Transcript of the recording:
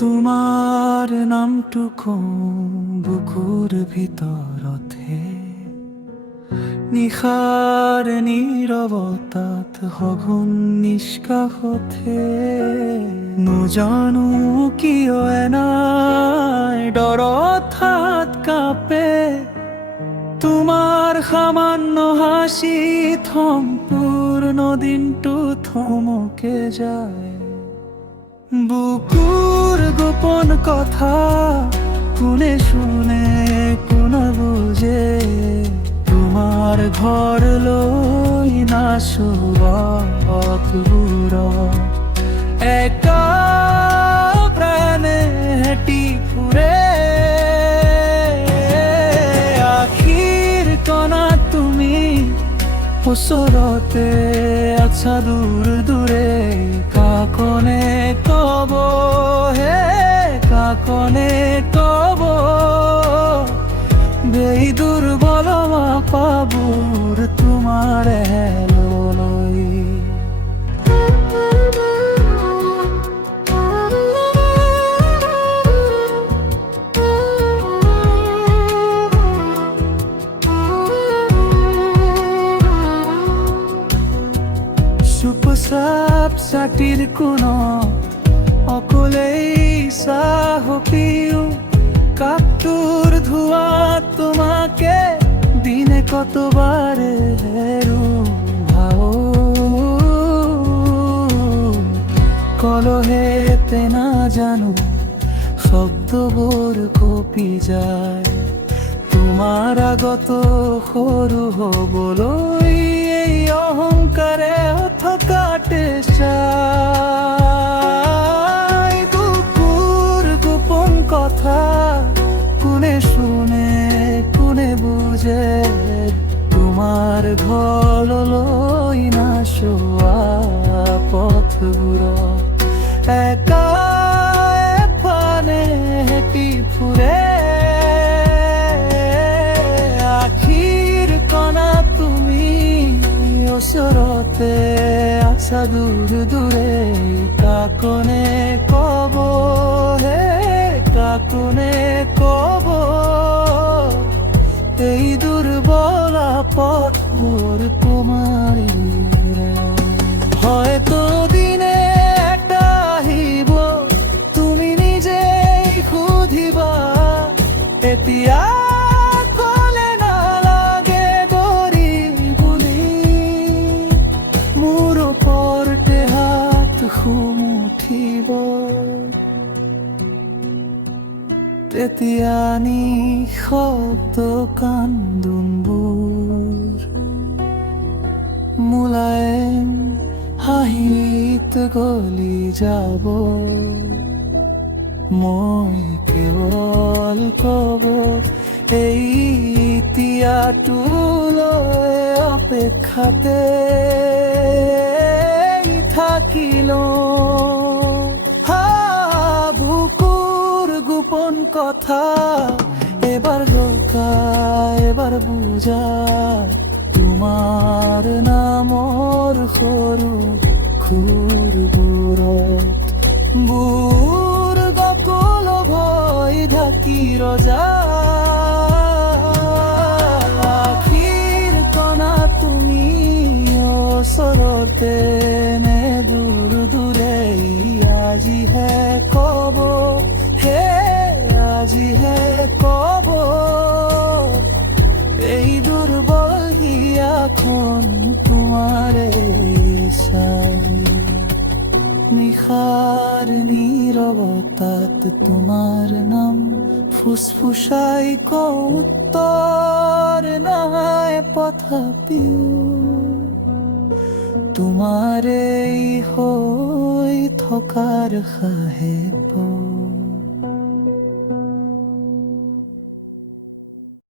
তোমাৰ নামটুকু বুকুৰ ভিতৰতে নিশাৰ নীৰৱতাত সঘন নিষ্কাষতে নাজানো কিয় এনাই ডৰত হাত কাঁপে তোমাৰ সামান্য হাসিত সম্পূৰ্ণ দিনটো থমকে যায় বুকুৰ গোপন কথা কোনে শুনে কোনে বুঝে তোমাৰ ঘৰলৈ নাচোৱাত একা প্ৰাণে হেঁটি ফুৰে আখিৰ কণা তুমি ওচৰতে আছা দূৰ দূৰে কাকনে কব হে কাকনে কব এই দুর্বল পাবুর তোমার হেললৈ সুপসাপ সাটির কোনো অকলেই সাহসীও কাপটোৰ ধোৱা তোমাকে দিনে কতবার হেৰু ভাও কলহেতে না জানো শব্দবোৰ কপি যায় তোমাৰ আগত সৰু হবলৈ এই অহংকাৰে থকাতে চাই বুকুৰ গোপন কথা কোনে শুনে কোনে বুঝে তোমার ঘৰলৈ নাচোৱা পথবোৰত একা এফালে হেঁটি ফুৰে আখিৰ কণা তুমি ওচৰতে আছা দূৰ দূৰে কাকনে কব হে কাকনে কব এই দুর্বলা পথবোৰ তোমাৰে হয়তো দিনে একটা আহিব তুমি নিজেই সুধিবা এতিয়া কলে নালাগে দৰি বুলি মোৰ ওপৰতে হাত সুমুঠিব তেতিয়া নিঃশব্দ কান্দোনবোৰ মোলায়েম হাঁহিত গলি যাব মই কেৱল কব এই এতিয়াটোলৈ অপেক্ষাতে থাকিলো গোপন কথা এবার লোকা এবার বুঝা তোমার নামৰ সৰু খুৰবোৰত বুৰ গকুল ভয় ঢাকি ৰজা আখিৰ কণা তুমি ওচৰতে নে দূৰ দূৰে আজিহে কব হে আজিহে কব এই দুর্বল হিয়াখন তোমারে চাই নিশাৰ নীৰৱতাত তোমাৰ নাম ফুসফুসাই উত্তৰ নাই তথাপিও তোমাৰে হৈ থকাৰ সাহে